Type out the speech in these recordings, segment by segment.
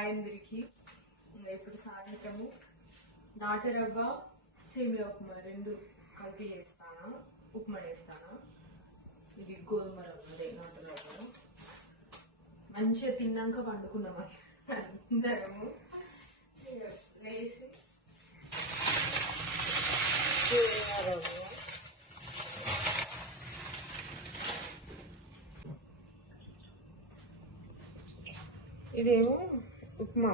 Hi అందరికి ఇప్పుడు సాయంత్రము నాటు రవ్వ సేమియా ఉప్మా రెండు కలిపి చేస్తాను ఉప్మా చేస్తాను? ఇది గోధుమ రవ్వదే నాటు రవ్వ. మంచిగా తిన్నాక పండుకున్నాం అందరము. లేచి. ఇదేమో Упма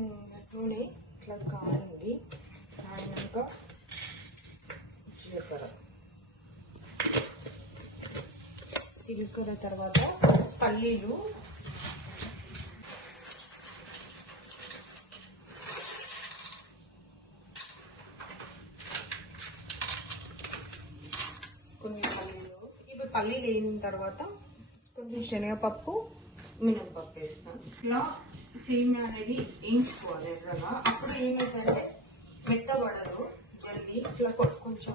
నూనె ఇట్లా కాలింది కాలినాక జీలకర్ర. జీలకర్ర తర్వాత పల్లీలు. కొన్ని పల్లీలు. ఇవి పల్లీలు వేయిన తర్వాత కొంచెం శనగపప్పు మినపప్పు వేస్తాను. ఇట్లా సేమియా అనేది వేయించుకోవాలి ఎర్రగా. అప్పుడు ఏమైందంటే మెత్తబడదు జల్దీ ఇట్లా కొ- కొంచెం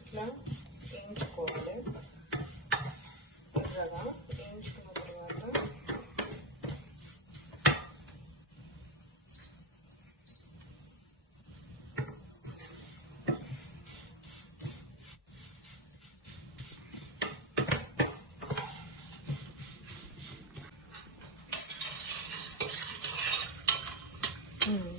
ఇట్లా వేయించుకోవాలి ఎర్రగా వేయించుకున్న తర్వాత ఉమ్.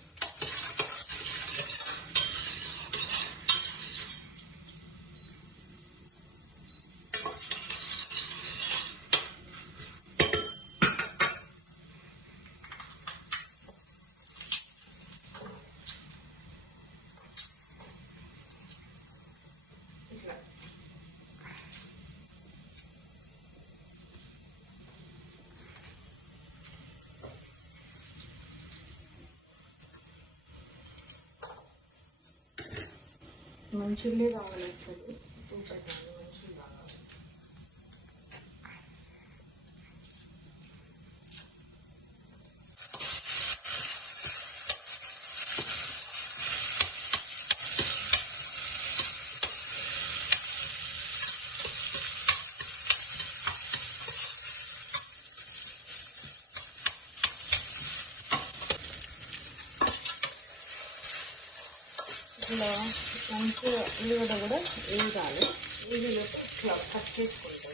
మంచిగా కావాలి అసలు సూపర్ మంచిగా ఉల్లిగడ్డ కూడా వేయాలి వేగిలోపు ఇట్లా కట్ చేసుకుంటాం.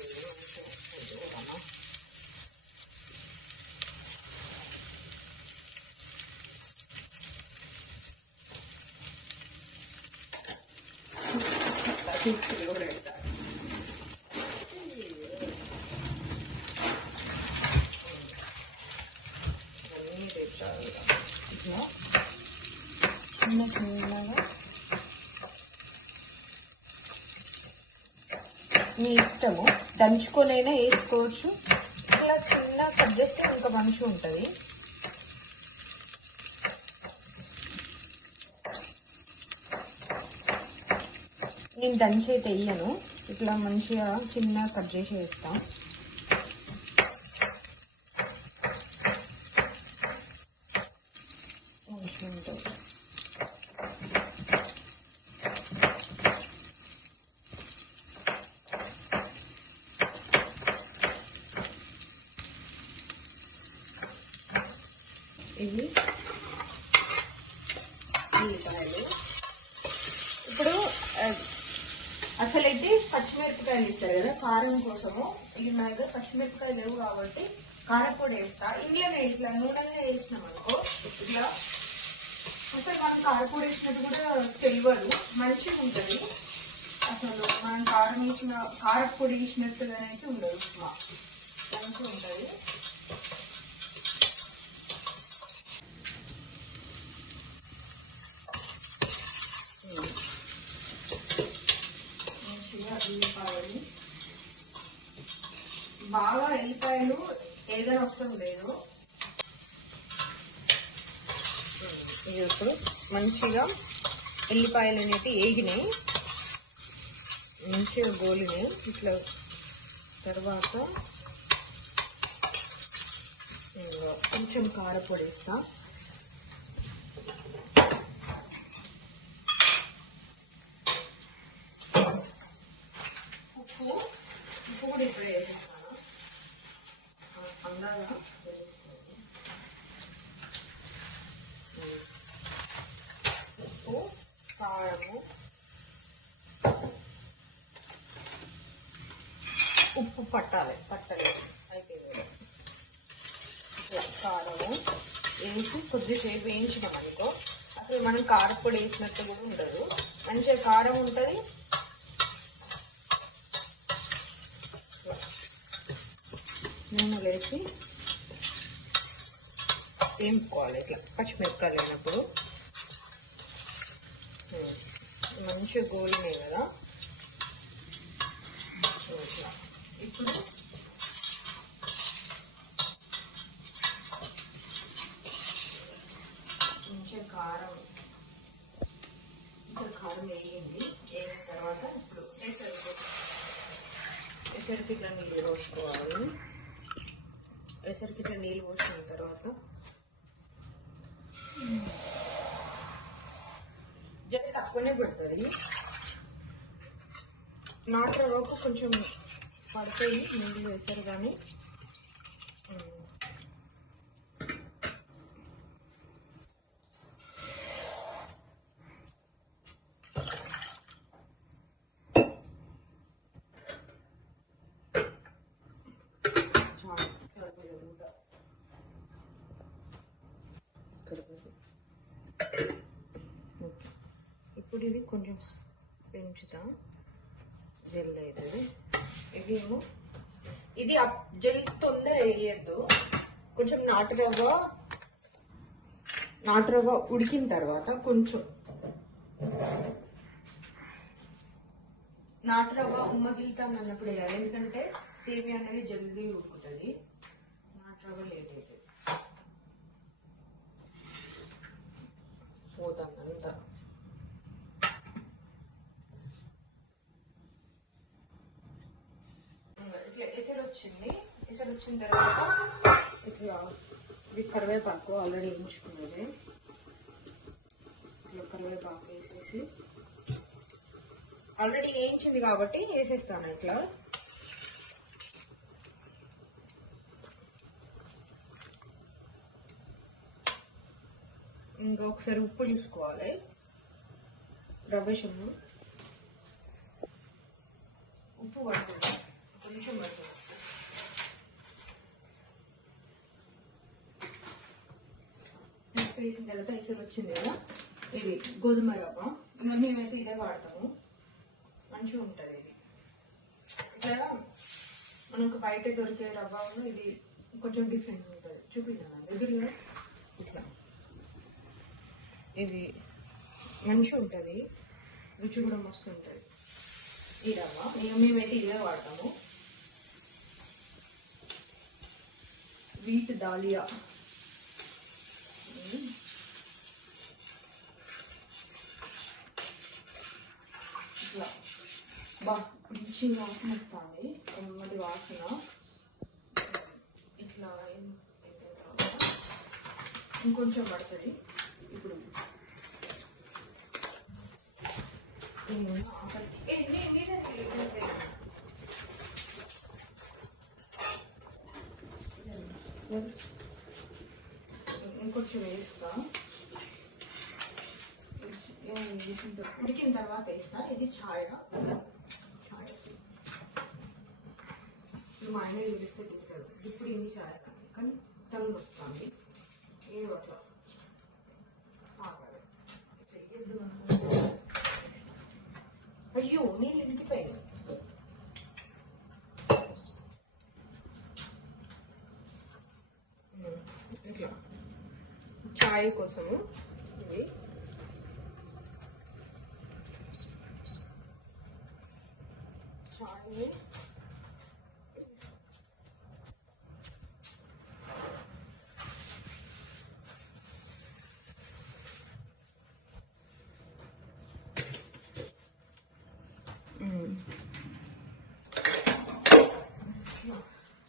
తీసుకుని కూడా పెడతాను ఇష్టము. దంచుకొనైనా వేసుకోవచ్చు. ఇలా చిన్న కట్ చేస్తే ఇంకా మంచిగా ఉంటుంది. నేను దంచి అయితే వేయను ఇట్లా మంచిగా చిన్న కట్ చేసి వేస్తాను మంచిగా ఉంటుంది ఇవి ఉల్లిపాయలు ఇప్పుడు అసలు అయితే పచ్చిమిరపకాయలు ఇస్తారు కదా కారం కోసము. ఇవి నా దగ్గర పచ్చిమిరపకాయలు లేవు కాబట్టి కారపొడి వేస్తా. ఇంట్లోనే ఇట్లా నూనెలో వేసినాం అనుకో ఇట్లా. అసలు మనం కారపొడి వేసినట్టు కూడా తెలియదు మంచిగా ఉంటుంది. అసలు మనం కారం వేసిన కారపొడి వేసినట్టుగానైతే ఉండదు. ఉప్మా మంచిగా ఉంటుంది. ఉల్లిపాయలు ఎల్లిపాయలు బాగా ఎల్లిపాయలు ఏదైనా అవసరం లేదు. ఇది ఇప్పుడు మంచిగా ఎల్లిపాయలు అనేవి ఏగినాయి. మంచిగా గోలినాయి. ఇట్లా తర్వాత కొంచెం కారపొడి వేస్తా ఉప్పు ఉప్పు కూడా ఇప్పుడే వేసేస్తాను అందాగా ఉప్పు కారము ఉప్పు పట్టాలి పట్టలేదు అయిపోయింది కారము వేసి కొద్దిసేపు వేయించినాం అనుకో అసలు మనం కారపొడి వేసినట్టు కూడా ఉండదు మంచిగా కారం ఉంటుంది నూనె వేసి వేపుకోవాలి ఇట్లా పచ్చిమిరపకాయలు అయినప్పుడు మంచి మంచిగా గోలినాయి కదా. ఇట్లా. ఇప్పుడు మంచిగా కారం కొంచెం కారం వేయండి. వేసిన తర్వాత ఇప్పుడు ఎసరికి ఎసరికి ఇట్లా నీళ్ళు రోసుకోవాలి ఎసరికి ఇట్లా నీళ్ళు పోసిన తర్వాత జర తక్కువనే పడుతుంది. నాటు రవ్వకు కొంచెం పడిపోయి నీళ్ళు వేసారు కానీ ఉమ్, చాలు సరిపోయేంత. కరివేపాకు. ఓకే ఇప్పుడు ఇది కొంచెం పెంచుతా. జెల్ అవుతుంది. ఇది ఏమో ఇది అప్- జెల్ తొందర వేయద్దు. కొంచెం నాటు రవ్వ నాటు రవ్వ ఉడికిన తర్వాత కొంచెం నాటు రవ్వ ఉమ్మగిలుతుంది అన్నప్పుడు వేయాలి. ఎందుకంటే సేమి అనేది జల్దీ ఉడుకుతుంది. నాటు రవ్వ లేట్ అవుతుంది. పోతాం అంతా ఇట్లా ఎసరు వచ్చింది ఇసలు వచ్చిన తర్వాత ఇట్లా ఇది కరివేపాకు ఆల్రెడీ వేయించుకున్నది ఇట్లా కరివేపాకు వేసేసి ఆల్రెడీ వేయించింది కాబట్టి వేసేస్తాను ఇట్లా. ఇంకా ఒకసారి ఉప్పు చూసుకోవాలి. ప్రవేశము ఉప్పు పడుతుంది కొంచెం పడుతుంది ఉప్పు వేసిన తర్వాత ఎసరు వచ్చింది కదా ఇది గోధుమ రవ్వ. మేమైతే ఇదే వాడతాము. మంచిగా ఉంటుంది ఇది. ఇట్లా మనకు బయట దొరికే రవ్వ ఇది కొంచెం డిఫరెంట్ ఉంటుంది. చూపించాను ఎదురుగా ఇట్లా. ఇది మంచిగా ఉంటుంది. రుచి కూడా మస్తు ఉంటుంది. ఈ రవ్వ. మేమైతే ఇదే వాడతాము. వీట్ దాలియా. ఇట్లా. బా మంచి వాసన వస్తుంది. ఎమ్మటి వాసన. ఇట్లా ఏం- ఇంకొంచెం పడుతుంది. ఇప్పుడు. Thank you. కొంచెం నీ- వేస్తా ఉడికిన తర్వాత వేస్తా. ఇది ఛాయ ఛాయ ఇప్పుడు మా ఆయన చూపిస్తే తింటాడు. ఇప్పుడు ఇది ఛాయ కానీ టంగ్ వస్తుంది. ఏదో అట్లా. చెయ్యొద్దు అయ్యో నేను ఇంటిపోయాను ఛాయ్ కోసము ఇవి ఛాయ్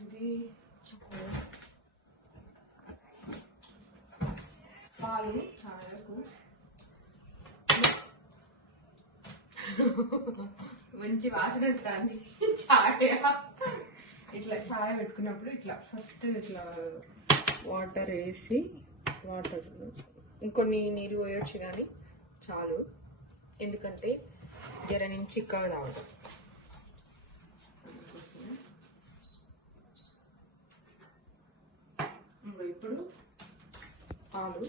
ఇది చెప్పు ఛాయకు మంచి వాసన వస్తుంది. ఛాయ ఇట్లా ఛాయ పెట్టుకున్నప్పుడు ఇట్లా ఫస్ట్ ఇట్లా వాటర్ వేసి వాటర్ ఇంకొన్ని నీళ్ళు పోయొచ్చు కానీ చాలు. ఎందుకంటే జర నుంచి చిక్కగా తాగుతాం ఇప్పుడు పాలు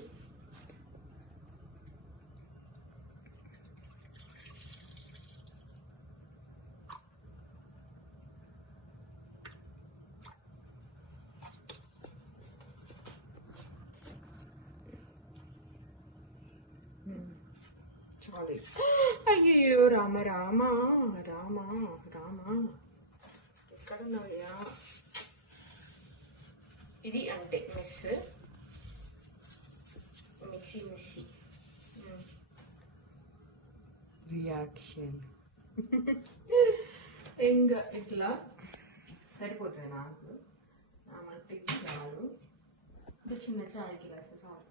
చాలు అయ్యో రామ రామ రామ రామ. ఎక్కడున్నావయ్యా? ఇది అంటే మిస్. మిస్సి మిస్సి. రియాక్షన్. ఇంకా ఇట్లా సరిపోతుంది నాకు. నా మట్టికి చాలు. ఇది చిన్న చాయ్ గ్లాస్ చాలు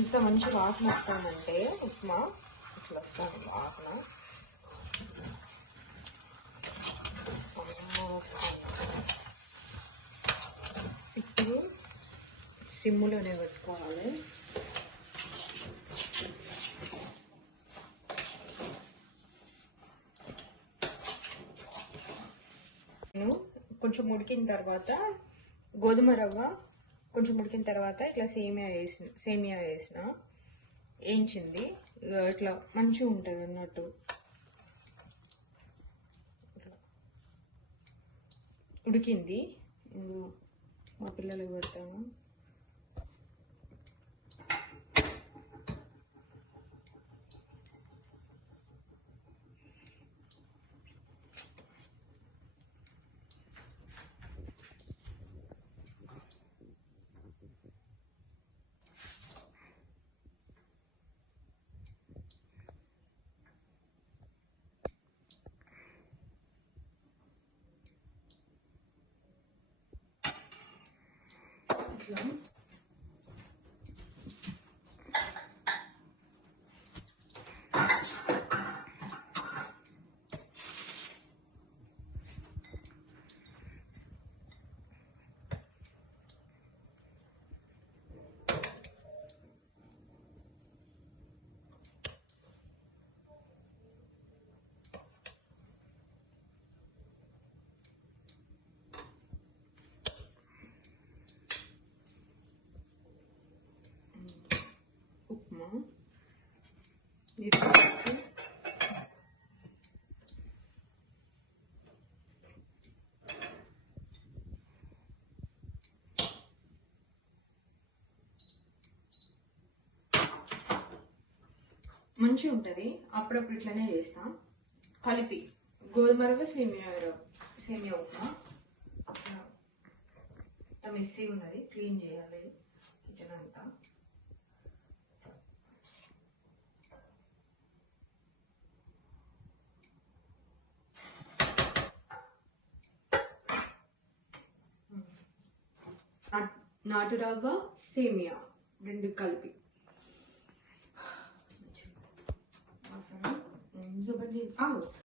ఇంత మంచి వాసన వస్తుందంటే ఉప్మా ఇట్లా వస్తాను వాసన. ఇప్పుడు సిమ్లోనే పెట్టుకోవాలి. నేను కొంచెం ఉడికిన తర్వాత గోధుమ రవ్వ కొంచెం ఉడికిన తర్వాత ఇట్లా సేమియా వేసిన సేమియా వేసిన వేయించింది. ఇట్లా మంచిగా ఉంటుంది అన్నట్టు. ఉడికింది. మా పిల్లలకు పెడతాము ఇట్లా మంచిగా ఉంటుంది. అప్పుడప్పుడు ఇట్లనే చేస్తా. కలిపి గోధుమ రవ్వ సేమియా రవ్వ సేమియా ఉప్మా. అంత మెస్సీగా ఉన్నది. క్లీన్ చేయాలి కిచెన్ అంతా. నాటు రవ్వ సేమియా రెండు కలిపి. అసలు ఇంకా బంద్ చేయి. ఆగు